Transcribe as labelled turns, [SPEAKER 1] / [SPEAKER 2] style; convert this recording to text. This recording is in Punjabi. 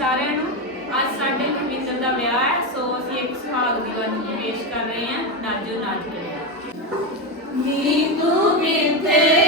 [SPEAKER 1] ਸਾਰਿਆਂ ਨੂੰ। ਅੱਜ ਸਾਡੇ ਰਵਿੰਦਰ ਦਾ ਵਿਆਹ ਹੈ, ਸੋ ਅਸੀਂ ਇੱਕ ਸੁਹਾਗ ਦੀ ਵਾਰੀ ਪੇਸ਼ ਕਰ ਰਹੇ ਹਾਂ ਨਾਜੋ ਨਾਚ ਕੇ
[SPEAKER 2] ਨੀ ਤੂੰ ਕਿੱਥੇ